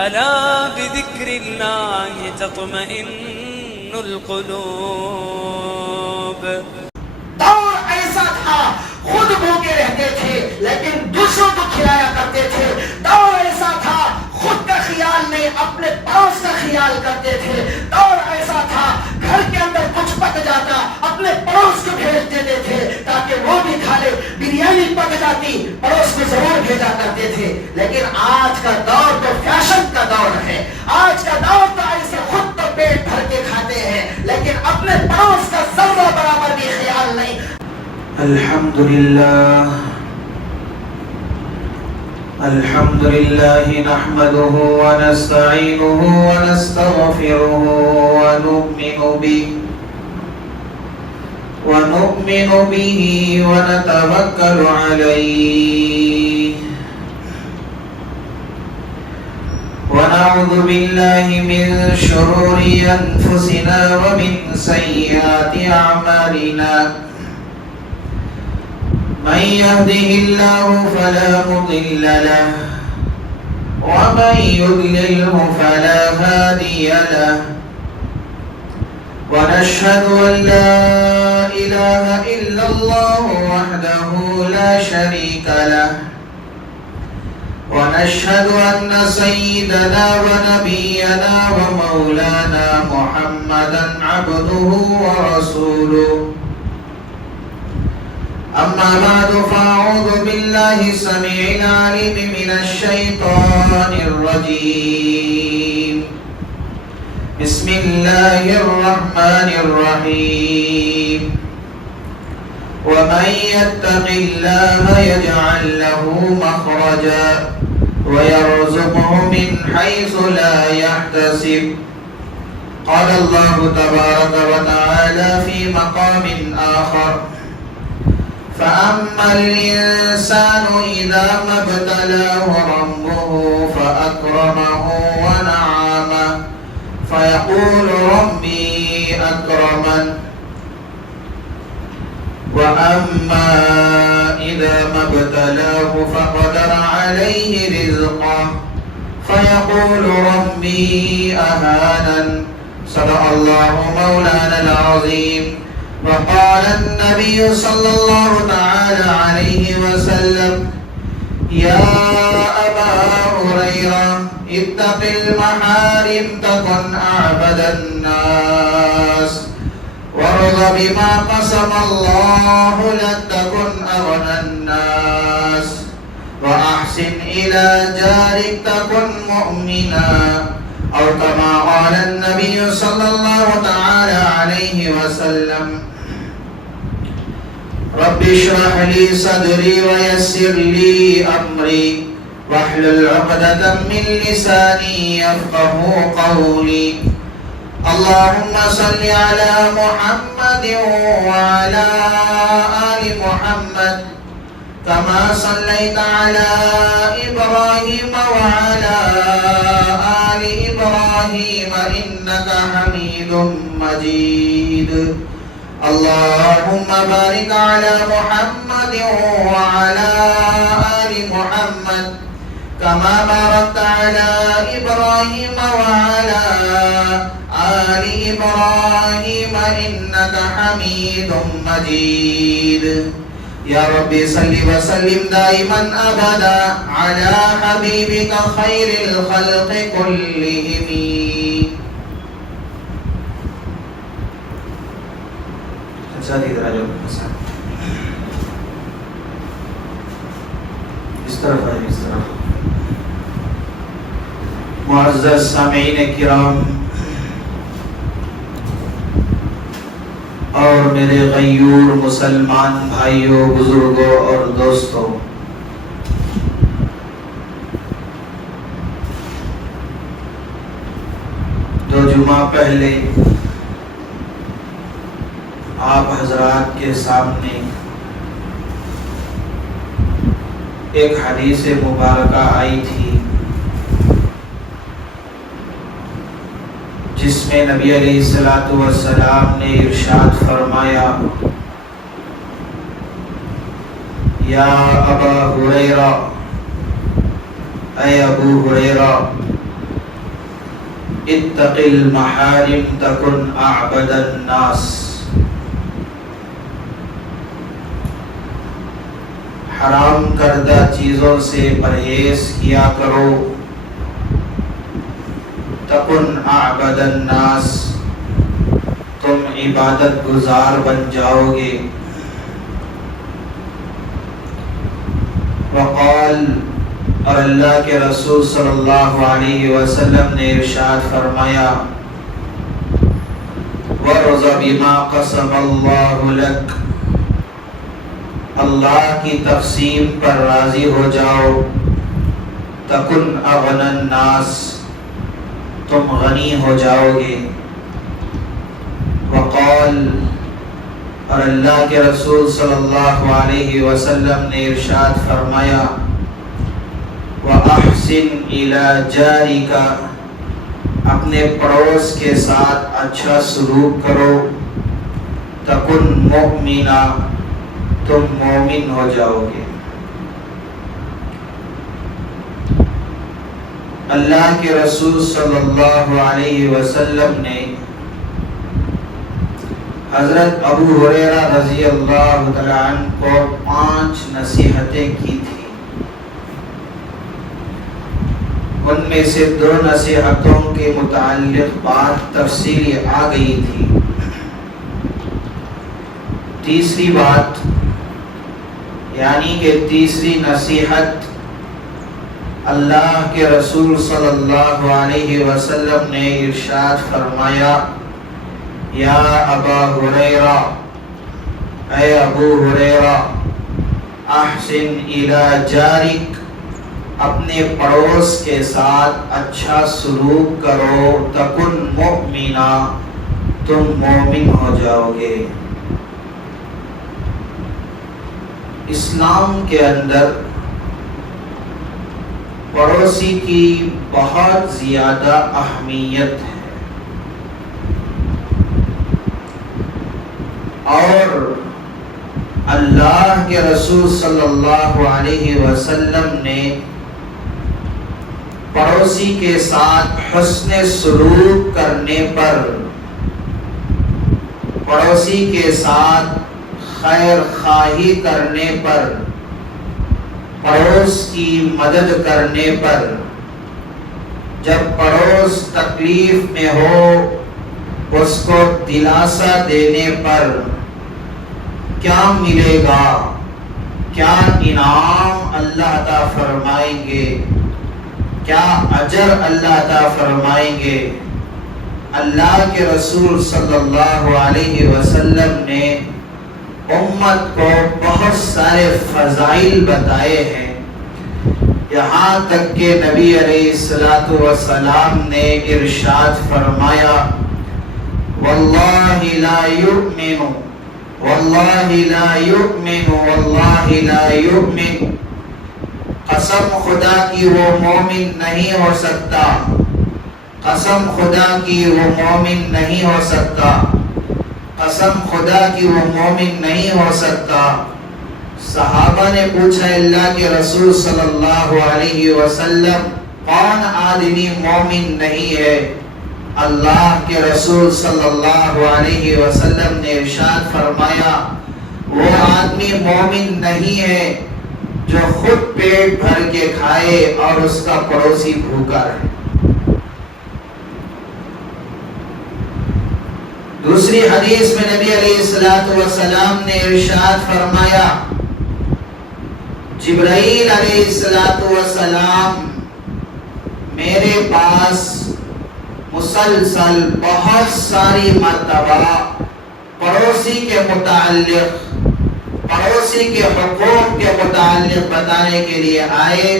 ألا بذكر الله تطمئن القلوب. دور ایسا تھا خود بھوکے رہتے تھے لیکن دوسروں کو کھلایا کرتے تھے. دور ایسا تھا خود کا خیال نہیں اپنے پڑوس کا خیال کرتے تھے. دور ایسا تھا گھر کے اندر کچھ پک جاتا اپنے پڑوس کو بھیج دیتے تھے تاکہ وہ بھی کھا لے. بریانی پک جاتی پڑوس کو ضرور بھیجا کرتے تھے. لیکن آج کا دور تو فیشن کا دور ہے. آج کا دور تو ایسے خود تو پیٹ بھر کے کھاتے ہیں لیکن اپنے پڑوس کا ذرہ برابر بھی خیال نہیں. الحمد لله نحمده ونستعينه ونستغفره ونؤمن به ونتوكل عليه ونعوذ بالله من شرور أنفسنا ومن سيئات أعمالنا. من يهده الله فلا مضل له ومن يضلله فلا هادي له. ونشهد أن لا إله إلا الله وحده لا شريك له. ونشهد أن سيدنا ونبينا ومولانا محمدا عبده ورسوله. أما بعد فأعوذ بالله السميع العليم من الشيطان الرجيم. بسم الله الرحمن الرحيم. ومن يتق الله يجعل له مخرجا ويرزقه من حيث لا يحتسب. قال الله تبارك وتعالى في مقام آخر: فأما الإنسان إذا ما ابتلاه ربه فأكرمه ونعمه فيقول ربي أكرمن. وأما إذا ما ابتلاه فقدر عليه رزقه فيقول ربي أهانن. صدق الله مولانا العظيم. وقال النبي صلى الله تعالى عليه وسلم: يا أبا هريرة اتق المحارم تكن أعبد الناس وارض بما قسم الله لك تكن أغنى الناس وأحسن إلى جارك تكن مؤمنا. أو كما قال النبي صلى الله تعالى عليه وسلم: رب اشرح لي صدري ويسر لي أمري واحلل عقدة من لساني يفقه قولي. اللهم صل على محمد وعلى آل محمد كما صليت على إبراهيم وعلى آل إبراهيم إنك حميد مجيد. اللهم بارك على محمد وعلى آل محمد كما باركت على إبراهيم وعلى آل إبراهيم إنك حميد مجيد. يا ربي صل وسلم دائما أبدا على حبيبك خير الخلق كلهم. معزز سامعین کرام اور میرے غیور مسلمان بھائیوں، بزرگوں اور دوستوں، دو جمعہ پہلے آپ حضرات کے سامنے ایک حدیث مبارکہ آئی تھی جس میں نبی علیہ السلام نے ارشاد فرمایا: یا ابا ہریرہ، اے ابو ہریرہ، اتق المحارم تکن اعبد الناس، حرام کردہ چیزوں سے پرہیز کیا کرو، تکن اعبد الناس، تم عبادت گزار بن جاؤ گے۔ وقال، اور اللہ کے رسول صلی اللہ علیہ وسلم نے ارشاد فرمایا، وَرْضَ بِمَا قَسَمَ اللَّهُ لَكَ، اللہ کی تقسیم پر راضی ہو جاؤ، تَكُنْ أَغْنَى النَّاسِ، تم غنی ہو جاؤ گے۔ وقال، اور اللہ کے رسول صلی اللہ علیہ وسلم نے ارشاد فرمایا، وَأَحْسِنْ إِلَى جَارِكَ، اپنے پڑوس کے ساتھ اچھا سلوک کرو، تَكُنْ مُؤْمِنًا، تم مومن ہو جاؤ گے۔ اللہ کے رسول صلی اللہ علیہ وسلم نے حضرت ابو ہریرہ رضی اللہ تعالی عنہ کو 5 نصیحتیں کی تھی۔ ان میں سے 2 نصیحتوں کے متعلق بات تفصیلی آ گئی تھی۔ تیسری بات یعنی کہ تیسری نصیحت، اللہ کے رسول صلی اللہ علیہ وسلم نے ارشاد فرمایا، یا ابا ہریرہ، اے ابو ہریرہ، احسن الی جارک، اپنے پڑوس کے ساتھ اچھا سلوک کرو، تکن مؤمنا، تم مومن ہو جاؤ گے۔ اسلام کے اندر پڑوسی کی بہت زیادہ اہمیت ہے، اور اللہ کے رسول صلی اللہ علیہ وسلم نے پڑوسی کے ساتھ حسن سلوک کرنے پر، پڑوسی کے ساتھ خیر خواہی کرنے پر، پڑوس کی مدد کرنے پر، جب پڑوس تکلیف میں ہو اس کو دلاسا دینے پر کیا ملے گا، کیا انعام اللہ عطا فرمائیں گے، کیا اجر اللہ عطا فرمائیں گے۔ اللہ کے رسول صلی اللہ علیہ وسلم نے امت کو بہت سارے فضائل بتائے ہیں، یہاں تک کہ نبی علیہ الصلوۃ والسلام نے ارشاد فرمایا، واللہ لا یؤمن، واللہ لا یؤمن، واللہ لا یؤمن، قسم خدا کی وہ مومن نہیں ہو سکتا، قسم خدا کی وہ مومن نہیں ہو سکتا، قسم خدا کی وہ مومن نہیں ہو سکتا۔ صحابہ نے پوچھا اللہ کے رسول صلی اللہ علیہ وسلم، کون آدمی مومن نہیں ہے؟ اللہ کے رسول صلی اللہ علیہ وسلم نے ارشاد فرمایا، وہ آدمی مومن نہیں ہے جو خود پیٹ بھر کے کھائے اور اس کا پڑوسی بھوکا رہے۔ دوسری حدیث میں نبی علیہ الصلوۃ والسلام نے ارشاد فرمایا، جبرائیل علیہ الصلوۃ والسلام میرے پاس مسلسل بہت ساری مرتبہ پڑوسی کے متعلق، پڑوسی کے حقوق کے متعلق بتانے کے لیے آئے۔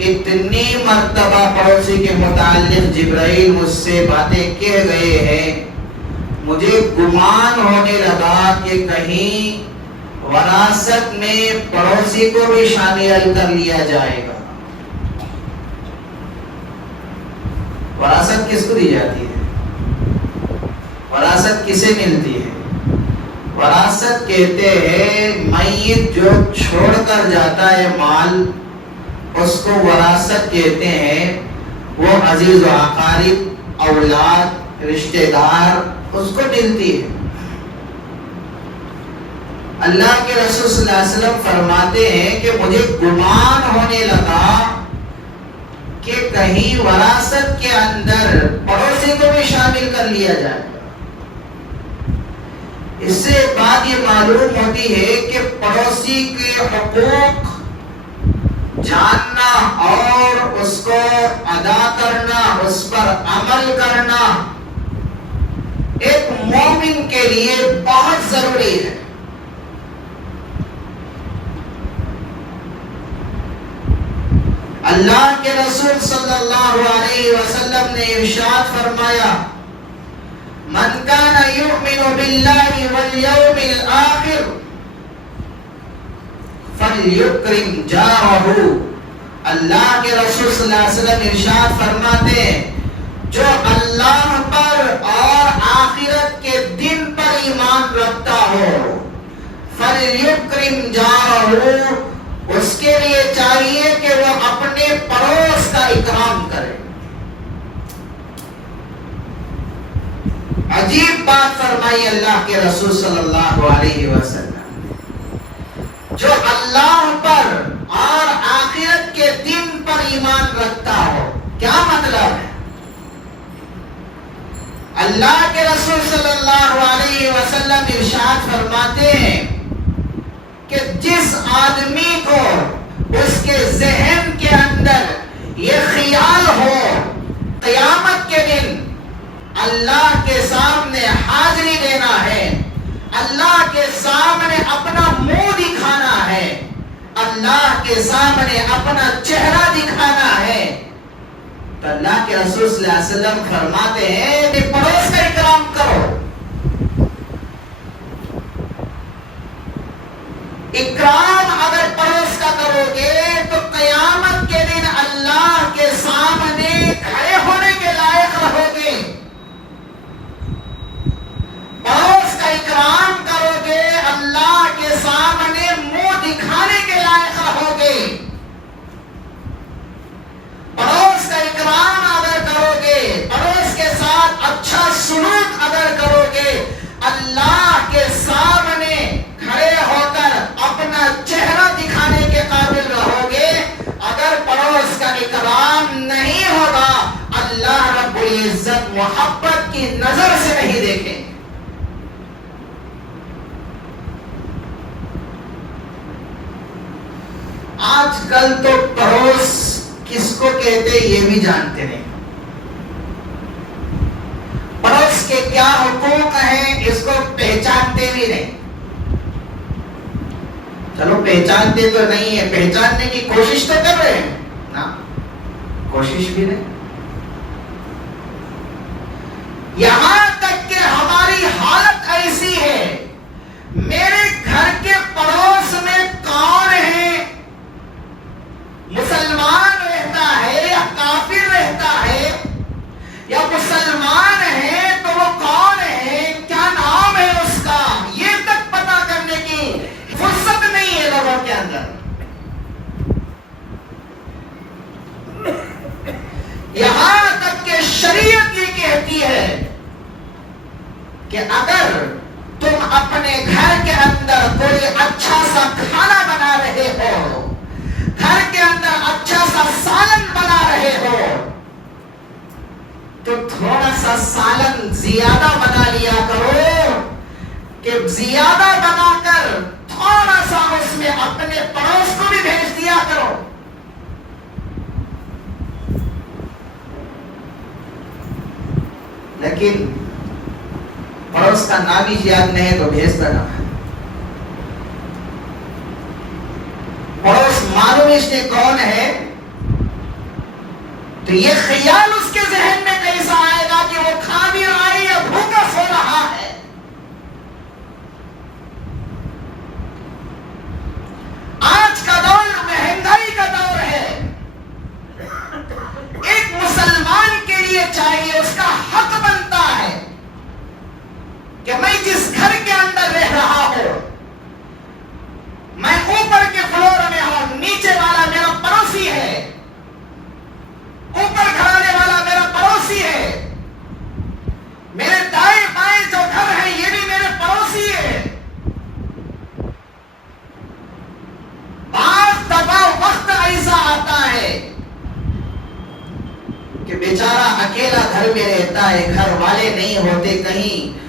اتنی مرتبہ پڑوسی کے متعلق جبرائیل مجھ سے باتیں کہہ گئے ہیں، مجھے گمان ہونے لگا کہ کہیں وراثت میں پڑوسی کو بھی شامل کر لیا جائے گا۔ وراثت کس کو دی جاتی ہے؟ وراثت کسے ملتی ہے؟ وراثت کہتے ہیں میت جو چھوڑ کر جاتا ہے مال، اس کو وراثت کہتے ہیں۔ وہ عزیز و اقارب اولاد، رشتہ دار اس کو ملتی ہے۔ اللہ کے رسول صلی اللہ علیہ وسلم فرماتے ہیں کہ مجھے گمان ہونے لگا کہ کہیں وراثت کے اندر پڑوسی کو بھی شامل کر لیا جائے۔ اس سے بات یہ معلوم ہوتی ہے کہ پڑوسی کے حقوق جاننا اور اس کو ادا کرنا، اس پر عمل کرنا ایک مومن کے لیے بہت ضروری ہے۔ اللہ کے رسول صلی اللہ علیہ وسلم نے ارشاد فرمایا، من کان یؤمن باللہ والیوم الآخر فلیکرم جارہ۔ اللہ کے رسول صلی اللہ علیہ وسلم ارشاد فرماتے ہیں، جو اللہ پر اور آخرت کے دن پر ایمان رکھتا ہو، فلیکرم جارہ، اس کے لیے چاہیے کہ وہ اپنے پڑوس کا اکرام کرے۔ عجیب بات فرمائی اللہ کے رسول صلی اللہ علیہ وسلم، جو اللہ پر اور آخرت کے دن پر ایمان رکھتا ہو۔ کیا مطلب ہے؟ اللہ کے رسول صلی اللہ علیہ وسلم ارشاد فرماتے ہیں کہ جس آدمی کو اس کے ذہن کے اندر یہ خیال ہو قیامت کے دن اللہ کے سامنے حاضری دینا ہے، اللہ کے سامنے اپنا منہ دکھانا ہے، اللہ کے سامنے اپنا چہرہ دکھانا ہے، تو اللہ کے رسول صلی اللہ علیہ وسلم فرماتے ہیں کہ پڑوس کا اکرام کرو۔ اکرام اگر پڑوس کا کرو گے تو قیامت کے دن اللہ کے سامنے کھڑے ہونے کے لائق رہو گے۔ پڑوس کا اکرام کرو گے، اللہ کے سامنے منہ دکھانے کے لائق رہو گے۔ پڑوس کا اکرام اگر کرو گے، پڑوس کے ساتھ اچھا سلوک اگر کرو گے، اللہ کے سامنے کھڑے ہو کر اپنا چہرہ دکھانے کے قابل رہو گے۔ اگر پڑوس کا اکرام نہیں ہوگا، اللہ رب العزت محبت کی نظر سے نہیں دیکھیں۔ آج کل تو پڑوس کس کو کہتے یہ بھی جانتے نہیں، پڑوس کے کیا حقوق ہیں اس کو پہچانتے بھی نہیں۔ چلو پہچانتے تو نہیں ہے، پہچاننے کی کوشش تو کر رہے ہیں نا، کوشش بھی نہیں۔ یہاں تک کہ ہماری حالت ایسی ہے، میرے گھر کے پڑوس میں کون ہے، مسلمان رہتا ہے یا کافر رہتا ہے، یا مسلمان ہے تو وہ کون ہے، کیا نام ہے اس کا، یہ تک پتا کرنے کی فرصت نہیں ہے لوگوں کے اندر۔ یہاں تک کہ شریعت یہ کہتی ہے کہ اگر تم اپنے گھر کے اندر کوئی اچھا سا کھانا بنا رہے ہو، گھر کے اندر اچھا سا سالن بنا رہے ہو، تو تھوڑا سا سالن زیادہ بنا لیا کرو، کہ زیادہ بنا کر تھوڑا سا اس میں اپنے پڑوس کو بھی بھیج دیا کرو۔ لیکن پڑوس کا نام ہی یاد نہیں تو بھیج دینا۔ پڑوس معلوم اس نے کون ہے، تو یہ خیال اس کے ذہن میں کیسا آئے گا کہ وہ کھا بھی رہا ہے یا بھوکا سو رہا ہے۔ آج کا دور مہنگائی کا دور ہے، ایک مسلمان کے لیے چاہیے، اس کا حق بنتا ہے کہ میں جس گھر کے اندر رہ رہا ہوں، میں اوپر کے فلور میں ہوں، نیچے والا میرا پڑوسی ہے، اوپر گھرانے والا کہ بیچارہ اکیلا گھر میں رہتا ہے، گھر والے نہیں ہوتے، کہیں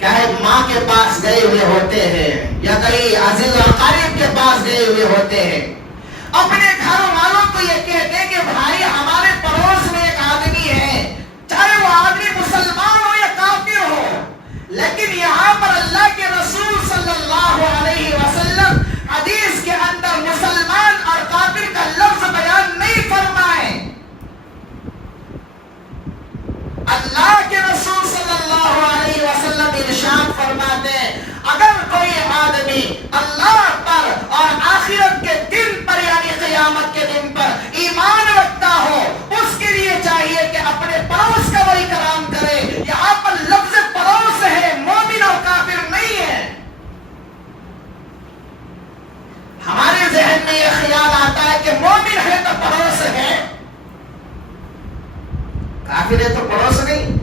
چاہے ماں کے پاس گئے ہوئے ہوتے ہیں یا کہیں عزیز و اقارب کے پاس گئے ہوئے ہوتے ہیں، اپنے گھر والوں کو یہ کہتے ہیں کہ بھائی ہمارے پڑوس میں ایک آدمی ہے، چاہے وہ آدمی مسلمان ہو یا کافر ہو، لیکن یہاں پر اللہ کے رسول صلی اللہ علیہ وسلم حدیث کے اندر مسلمان اور کافر کا لفظ بیان نہیں فرمائے۔ اللہ کے رسول صلی اللہ علیہ وسلم ارشاد فرماتے ہیں اگر کوئی آدمی اللہ پر اور آخرت کے دن پر یعنی قیامت کے دن پر ایمان رکھتا ہو، اس کے لیے چاہیے کہ اپنے پڑوس کا وہی کرام کرے۔ یہاں پر لفظ پڑوس ہے، مومن اور کافر نہیں ہے۔ ہمارے ذہن میں یہ خیال آتا ہے کہ مومن ہے تو پڑوس ہے، کافر ہے تو پڑوس نہیں۔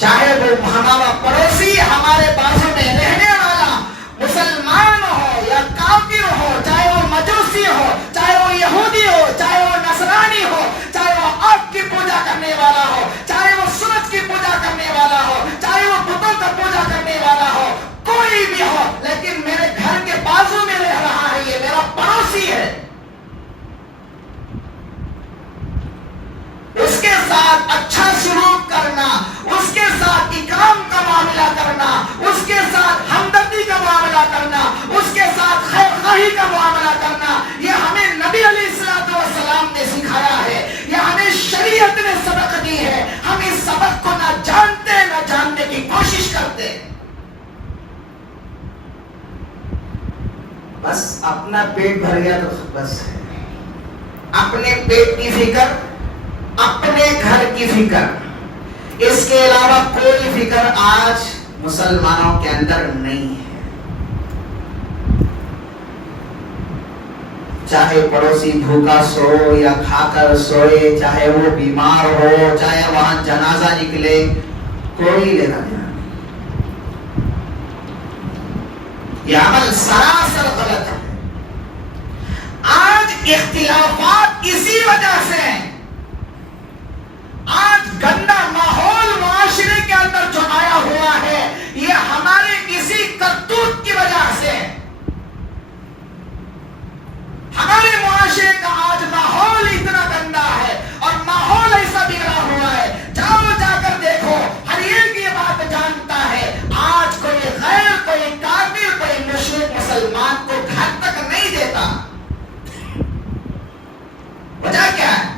چاہے وہ ہمارا پڑوسی ہمارے بازو میں رہنے والا مسلمان ہو یا کافر ہو، چاہے وہ مجوسی ہو، چاہے وہ یہودی ہو، چاہے وہ نصرانی ہو، چاہے وہ آگ کی پوجا کرنے والا ہو، چاہے وہ سورج کی پوجا کرنے والا ہو، چاہے وہ بتوں کا پوجا کرنے والا ہو، کوئی بھی ہو، لیکن میرے گھر کے بازو میں رہ رہا ہے، یہ میرا پڑوسی ہے۔ اس کے ساتھ اچھا سلوک کرنا، اس کے ساتھ اکرام کا معاملہ کرنا، اس کے ساتھ ہمدردی کا معاملہ کرنا، اس کے ساتھ خیر خواہی کا معاملہ کرنا، یہ ہمیں نبی علیہ السلام نے سکھایا ہے، یہ ہمیں شریعت نے سبق دی ہے۔ ہم اس سبق کو نہ جانتے نہ جاننے کی کوشش کرتے، بس اپنا پیٹ بھر گیا تو بس ہے، اپنے پیٹ کی فکر، اپنے گھر کی فکر، اس کے علاوہ کوئی فکر آج مسلمانوں کے اندر نہیں ہے۔ چاہے پڑوسی بھوکا سو یا کھا کر سوئے، چاہے وہ بیمار ہو، چاہے وہاں جنازہ نکلے، کوئی لینا دینا نہیں۔ یہ عمل سراسر غلط ہے۔ آج اختلافات اسی وجہ سے ہیں، آج گندا ماحول معاشرے کے اندر جو آیا ہوا ہے یہ ہمارے اسی کرتوت کی وجہ سے۔ ہمارے معاشرے کا آج ماحول اتنا گندا ہے اور ماحول ایسا بگڑا ہوا ہے، جاؤ جا کر دیکھو، ہر ایک یہ بات جانتا ہے آج کوئی غیر، کوئی کافر، کوئی مشرک مسلمان کو گھر تک نہیں دیتا۔ وجہ کیا ہے؟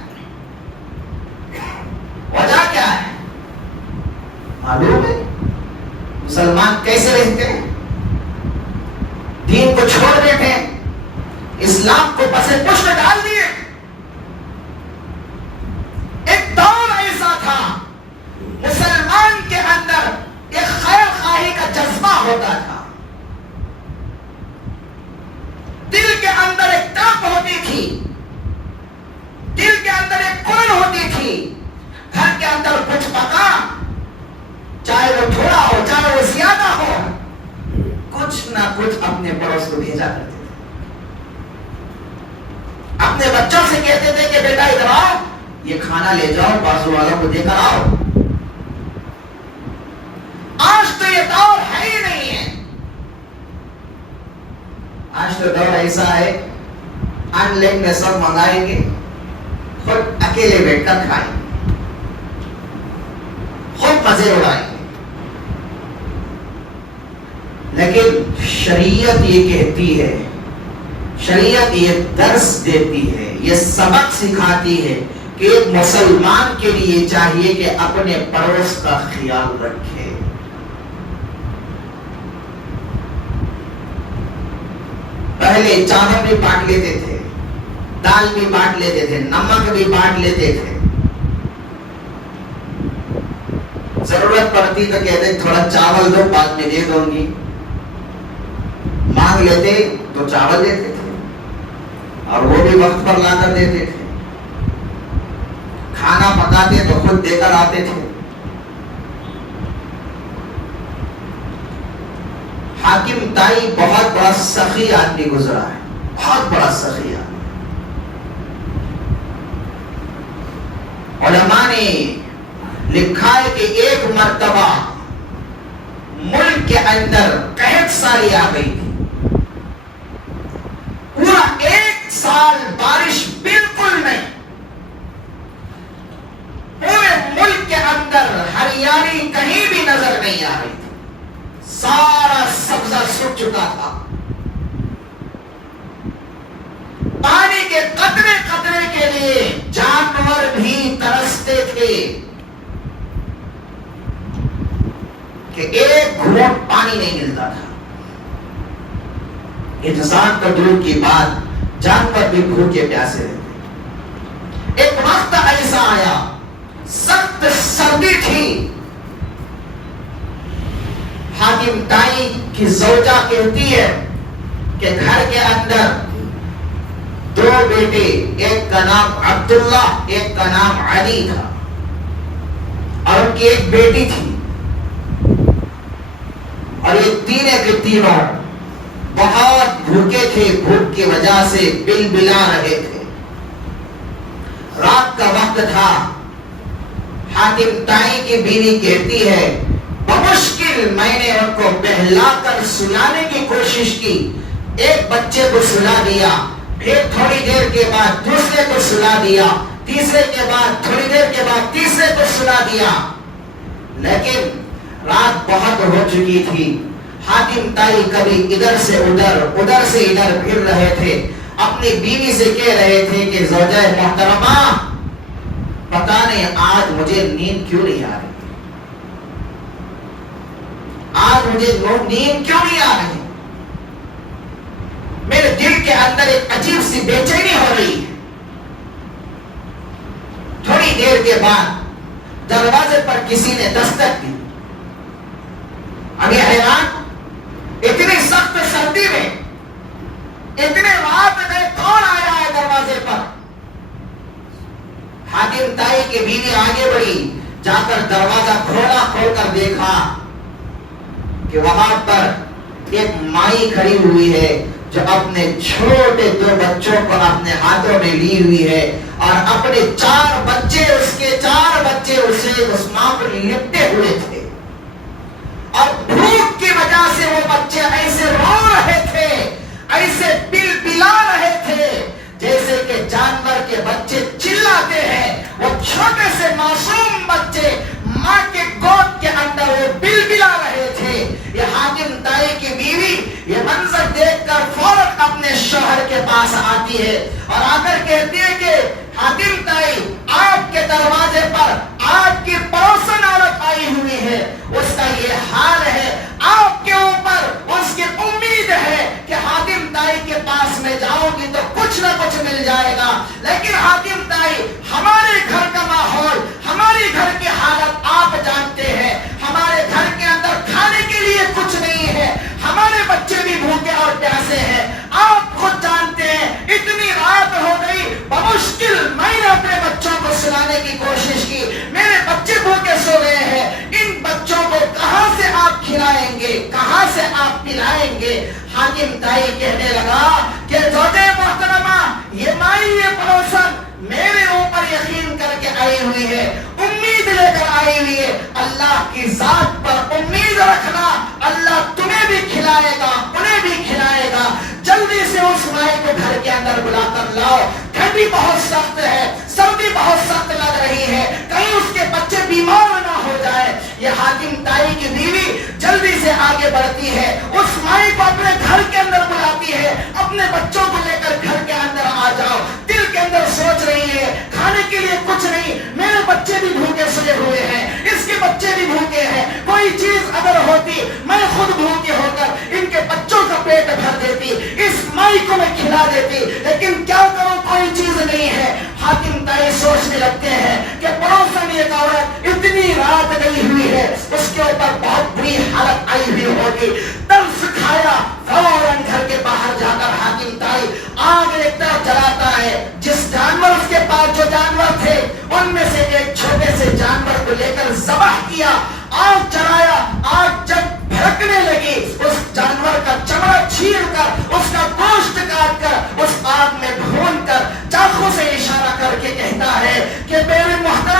وجہ کیا ہے؟ معلوم ہے مسلمان کیسے رہتے ہیں؟ دین کو چھوڑ بیٹھے، اسلام کو پس پشت ڈال دیے۔ ایک دور ایسا تھا مسلمان کے اندر ایک خیر خواہی کا جذبہ ہوتا تھا، دل کے اندر ایک تڑپ ہوتی تھی، دل کے اندر ایک کڑن ہوتی تھی، گھر کے اندر کچھ پکا، چاہے وہ تھوڑا ہو چاہے وہ زیادہ ہو، کچھ نہ کچھ اپنے پڑوس کو بھیجا کرتے تھے۔ اپنے بچوں سے کہتے تھے کہ بیٹا ادھر آؤ، یہ کھانا لے جاؤ، بازو والوں کو دے کر آؤ۔ آج تو یہ دور ہے ہی نہیں ہے۔ آج تو دور ایسا ہے آن لائن میں سب منگائیں گے، خود اکیلے بیٹھ کر کھائیں، خود مزے اڑائیں۔ لیکن شریعت یہ کہتی ہے، شریعت یہ درس دیتی ہے، یہ سبق سکھاتی ہے کہ ایک مسلمان کے لیے چاہیے کہ اپنے پڑوس کا خیال رکھے۔ پہلے چاول بھی بانٹ لیتے تھے، دال بھی بانٹ لیتے تھے، نمک بھی بانٹ لیتے تھے، ضرورت پڑتی تو کہتے تھوڑا چاول دو بعد میں دے دوں گی، مانگ لیتے تو چاول دیتے تھے اور وہ بھی وقت پر لا کر دیتے تھے، کھانا پکاتے تو خود دے کر آتے تھے۔ حاکم تائی بہت بڑا سخی آدمی گزرا ہے، بہت بڑا سخی آدمی، علماء نے لکھا ہے کہ ایک مرتبہ ملک کے اندر قحط سالی آ گئی تھی، پورا 1 سال بارش بالکل نہیں، پورے ملک کے اندر ہریالی کہیں بھی نظر نہیں آ رہی تھی، سارا سبزہ سوکھ چکا تھا، پانی کے قطرے قطرے کے لیے جانور بھی ترستے تھے کہ ایک گھونٹ پانی نہیں ملتا تھا۔ انسان کا دور کی بات، جانور بھی بھوکے پیاسے رہتے۔ ایک وقت ایسا آیا، سخت سردی تھی، حاکم تائی کی زوجہ کہتی ہے کہ گھر کے اندر 2 بیٹے، ایک کا نام عبداللہ، ایک کا نام علی تھا، اور ان کی ایک بیٹی تھی، اور یہ تینے کے تینوں بہت بھوکے تھے، بھوک کی وجہ سے بل بلا رہے تھے۔ رات کا وقت تھا، حاکم تائی کی بیوی کہتی ہے بمشکل میں نے ان کو بہلا کر سلانے کی کوشش کی، ایک بچے کو سلا دیا، پھر تھوڑی دیر کے بعد دوسرے کو سلا دیا، تیسرے کے بعد تھوڑی دیر کے بعد تیسرے کو سلا دیا، لیکن رات بہت ہو چکی تھی۔ حاکم تائی کبھی ادھر سے ادھر، ادھر سے ادھر پھر رہے تھے، اپنی بیوی سے کہہ رہے تھے کہ زوجہ محترمہ پتہ نہیں آج مجھے نیند کیوں نہیں آ رہی، آج مجھے نیند کیوں نہیں آ رہی، میرے دل کے اندر ایک عجیب سی بے چینی ہو رہی ہے۔ تھوڑی دیر کے بعد دروازے پر کسی نے دستک دی، ابھی حیران، اتنی سخت سردی میں، اتنے رات میں کون آیا ہے دروازے پر؟ حاکم تائی کی بیوی آگے بڑھی، جا کر دروازہ کھولا، کھول کر دیکھا کہ وہاں پر ایک مائی کھڑی ہوئی ہے جو اپنے چھوٹے 2 بچوں کو اپنے ہاتھوں میں لی ہوئی ہے، اور اپنے 4 بچے، اس کے 4 بچے اسے اس ماں پر لپٹے ہوئے تھے، اور بھوک کی وجہ سے وہ بچے ایسے رو رہے تھے، ایسے بل بلا رہے تھے جیسے کہ جانور کے بچے چلاتے ہیں، وہ چھوٹے سے معصوم بچے ماں کے گود کے اندر وہ بل بلا رہے تھے۔ یہ حاکم تائی کی بیوی یہ منظر دیکھ کر فوراً اپنے شوہر کے پاس آتی ہے، اور آ کر کہتی ہے کہ حاکم تائی آپ کے دروازے پر آپ کی پڑوسن عورت آئی ہوئی ہے، اس کا یہ حال ہے، آپ کے اوپر اس کی امید ہے کہ حاکم تائی کے پاس میں جاؤں گی تو کچھ نہ کچھ مل جائے گا، لیکن حاکم تائی ہمارے گھر کا ماحول، ہماری گھر کی حالت آپ جانتے ہیں، ہمارے گھر کے اندر کھانے کے لیے کچھ نہیں ہے، ہمارے بچے بھی بھوکے اور پیاسے ہیں، آپ خود جانتے ہیں اتنی رات ہو گئی، بمشکل میں نے اپنے بچوں کو سلانے کی کوشش کی، میرے بچے بھوکے سو گئے ہیں، ان بچوں کو کہاں سے آپ کھلائیں گے، کہاں سے آپ پلائیں گے؟ حاکم تائی کہنے لگا کہ زوجہ محترمہ، یہ مائی، یہ پڑوسن میرے اوپر یقین کر کے آئی ہوئی ہے، امید لے کر آئی ہوئی ہے، اللہ کی ذات پر امید رکھنا، اللہ تمہیں بھی کھلائے گا، انہیں بھی کھلائے گا، جلدی سے اس مائی کو گھر کے اندر بلا کر لاؤ، گھر بھی بہت سخت ہے، سردی بہت سخت لگ رہی ہے، کہیں اس کے بچے بیمار نہ ہو جائے۔ یہ حاکم تائی کی بیوی جلدی سے آگے بڑھتی ہے، اس مائی کو اپنے گھر کے اندر بلاتی ہے، اپنے بچوں کو لے کر گھر کے اندر آ جاؤ، دل کے اندر سوچ رہی ہے کھانے کے لیے کچھ نہیں، میرے بچے بھی بھوکے سوئے ہوئے ہیں، اس کے بچے بھی بھوکے ہیں، کوئی چیز اگر ہوتی میں خود بھوکے ہو کر ان کے بچوں کا پیٹ بھر دیتی، اس مائی کو میں کھلا دیتی، لیکن کیا کروں، کوئی چیز نہیں ہے۔ حاکم تائی سوچنے لگتے ہیں کہ پڑوسن ایک عورت اتنی رات گئی ہوئی ہے، اس کے اوپر بہت بری حالت آئی ہوئی ہوگی، ترس کھایا، فوراً گھر کے باہر جا کر حاکم تائی آگ ایک طرف جلاتا ہے، جس جانور اس کے پاس جو جانور تھے ان میں سے ایک چھوٹے سے جانور کو لے کر ذبح کیا، آگ جلایا، آگ جب بھڑکنے لگی، اس جانور کا چمڑا چھیل کر، اس کا گوشت کاٹ کر، اس آگ میں بھون کر، چاقو سے اشارہ کر کے کہتا ہے کہ میرے محترم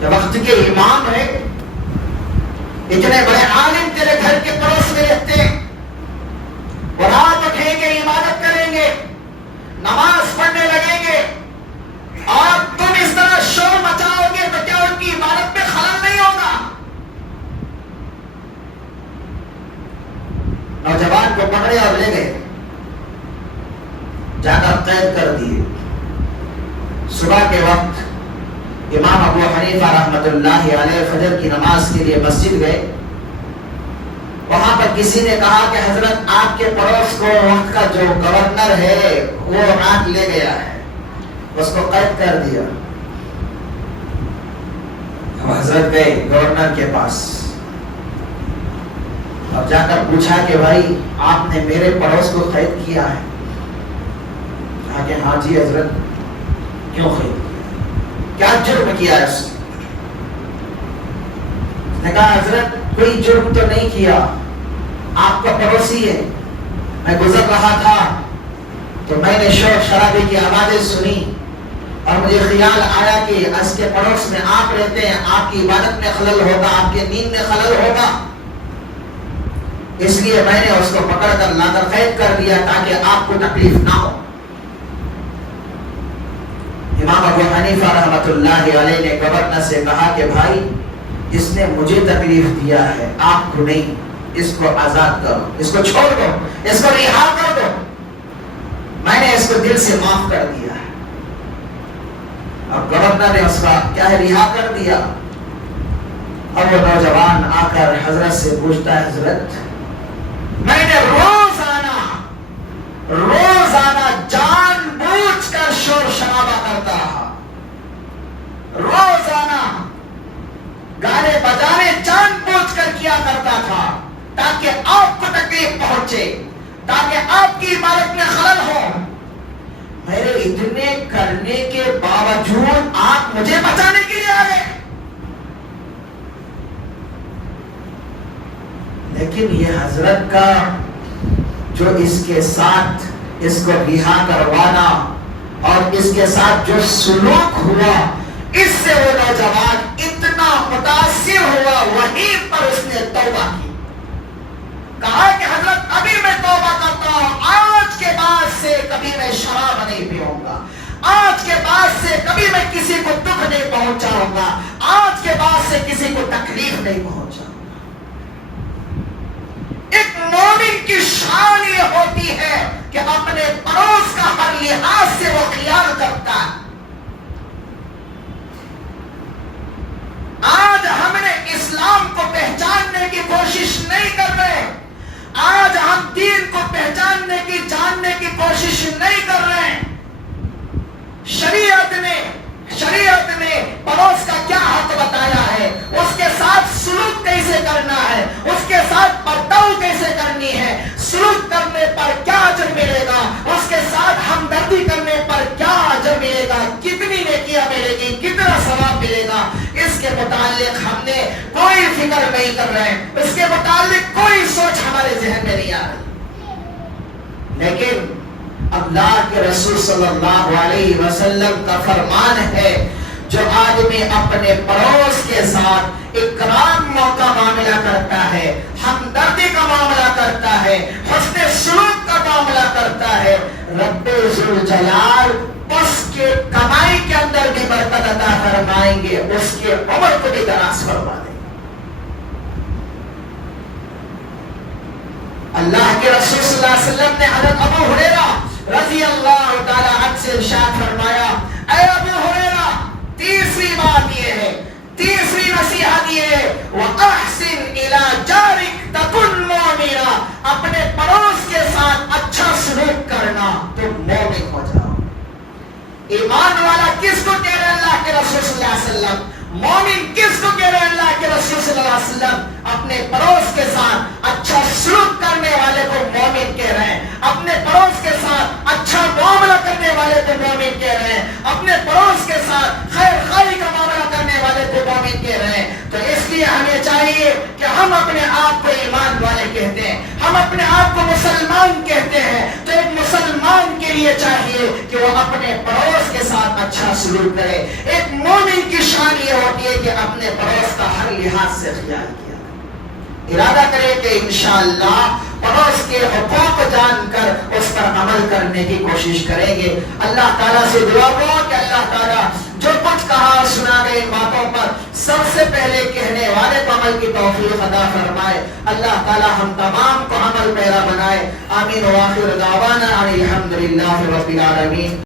کہ وقت کے امام ہے، اتنے بڑے عالم تیرے گھر کے پڑوس میں رہتے ہیں، وہ رات اٹھیں گے، عبادت کریں گے، نماز پڑھنے لگیں گے، اور تم اس طرح شور مچاؤ گے تو کیا ان کی عبادت میں خلل نہیں ہوگا؟ نوجوان کو پکڑے اور لے گئے، جا کر قید کر دیے۔ صبح کے وقت امام ابو حنیفہ رحمۃ اللہ علیہ فجر کی نماز کے لیے مسجد گئے۔ وہاں پر کسی نے کہا کہ حضرت آپ کے پڑوس کو وقت کا جو گورنر ہے وہ رات لے گیا ہے، اس کو قید کر دیا۔ اب حضرت گئے گورنر کے پاس اور جا کر پوچھا کہ بھائی آپ نے میرے پڑوس کو قید کیا ہے؟ کہا کہ ہاں جی حضرت۔ کیوں قید کیا؟ کیا جرم کیا ہے اس نے؟ کہا حضرت کوئی جرم تو نہیں کیا، آپ کا پڑوسی ہے، میں گزر رہا تھا تو میں نے شور شرابے کی آوازیں سنی اور مجھے خیال آیا کہ اس کے پڑوس میں آپ رہتے ہیں، آپ کی عبادت میں خلل ہوگا، آپ کی نیند میں خلل ہوگا، اس لیے میں نے اس کو پکڑ کر لا کر قید کر دیا تاکہ آپ کو تکلیف نہ ہو۔ امام ابو حنیفہ رحمۃ اللہ علیہ نے گورنر سے کہا کہ بھائی اس نے مجھے تکلیف دیا ہے، آپ کو نہیں، اس کو آزاد کرو، اس کو چھوڑ دو، اس کو رہا کر دو، میں نے اس کو دل سے معاف کر دیا ہے۔ اب گورنر نے اس کا کیا ہے رہا کر دیا۔ اب وہ نوجوان آ کر حضرت سے پوچھتا ہے حضرت میں نے روزانہ جان بوجھ کر شور شرابہ کرتا رہا، روزانہ گانے بجانے جان بوجھ کر کیا کرتا تھا تاکہ آپ کو تکلیف پہنچے، تاکہ آپ کی عبادت میں خلل ہو۔ میرے اتنے کرنے کے باوجود آپ مجھے بچانے کے لیے آ گئے۔ لیکن یہ حضرت کا جو اس کے ساتھ اس کو رہا کروانا اور اس کے ساتھ جو سلوک ہوا، اس سے وہ نوجوان اتنا متاثر ہوا، وہیں پر اس نے توبہ کی، کہا کہ حضرت ابھی میں توبہ کرتا ہوں، آج کے بعد سے کبھی میں شراب نہیں پیوں گا، آج کے بعد سے کبھی میں کسی کو دکھ نہیں پہنچاؤں گا، آج کے بعد سے کسی کو تکلیف نہیں پہنچاؤں گا۔ ایک مومن کی شان یہ ہوتی ہے کہ اپنے پڑوس کا ہر لحاظ سے وہ خیال کرتا ہے۔ آج ہم نے اسلام کو پہچاننے کی کوشش نہیں کر رہے، آج ہم دین کو پہچاننے کی جاننے کی کوشش نہیں کر رہے ہیں۔ شریعت نے پڑوس کا کیا حق بتایا ہے، اس کے ساتھ سلوک کیسے کرنا ہے، اس کے ساتھ برتاؤ کیسے کرنی ہے، سلوک کرنے پر کیا اجر ملے گا، اس کے ساتھ ہمدردی کرنے پر کیا اجر ملے گا، کتنی نیکیاں ملے گی، کتنا ثواب ملے گا، اس کے متعلق ہم نے کوئی فکر نہیں کر رہے ہیں، اس کے متعلق کوئی سوچ ہمارے ذہن میں نہیں آ رہی۔ لیکن اللہ کے رسول صلی اللہ علیہ وسلم کا فرمان ہے جو آدمی اپنے پڑوس کے ساتھ اکرام کا معاملہ کرتا ہے، ہمدردی کا معاملہ کرتا ہے، حسن سلوک کا معاملہ کرتا ہے، رب ذوالجلال اس کے کمائی کے اندر بھی برکت عطا فرمائیں گے، اس کے عمر کو بھی دراز فرما دیں گے۔ اللہ کے رسول صلی اللہ علیہ وسلم نے حضرت ابو ہریرہ رضی اللہ تعالی عنہ سے ارشاد فرمایا، اے ابو ہریرہ تیسری بات یہ ہے، تیسری نصیحت یہ ہے، وَأَحْسِنْ إِلَى جَارِكَ تَكُنْ مُؤْمِنًا، اپنے پڑوس کے ساتھ اچھا سلوک کرنا تم مومن ہو جاؤ۔ ایمان والا کس کو کہہ رہے اللہ کے رسول صلی اللہ علیہ وسلم؟ مومن کس کو کہہ رہے اللہ کے رسول صلی اللہ علیہ وسلم؟ اپنے پڑوس کے ساتھ اچھا سلوک کرنے والے کو مومن کہہ رہے ہیں، اپنے پڑوس کے ساتھ اچھا معاملہ کرنے والے کو مومن کہہ رہے ہیں، اپنے پڑوس کے ساتھ خیر خواہی کا معاملہ کرنے والے کو مومن کہہ رہے ہیں۔ تو اس لیے ہمیں چاہیے کہ ہم اپنے آپ کو ایمان والے کہتے ہیں، ہم اپنے آپ کو مسلمان کہتے ہیں، تو ایک مسلمان کے لیے چاہیے کہ وہ اپنے پڑوس کے ساتھ اچھا سلوک کرے۔ ایک مومن کی شان یہ ہوتی ہے کہ پڑوس کا ہر لحاظ سے خیال کیا، ارادہ کرے کہ انشاءاللہ پڑوس کے حقوق جان کر اس پر عمل کرنے کی کوشش کریں گے۔ اللہ تعالیٰ سے دعا ہو کہ اللہ تعالیٰ جو کچھ کہا اور سنا گئے ان باتوں پر سب سے پہلے کہنے والے کو عمل کی توفیق عطا فرمائے۔ اللہ تعالیٰ ہم تمام کو عمل پیرا بنائے۔ آمین و آخر دعوانا الحمدللہ رب العالمین۔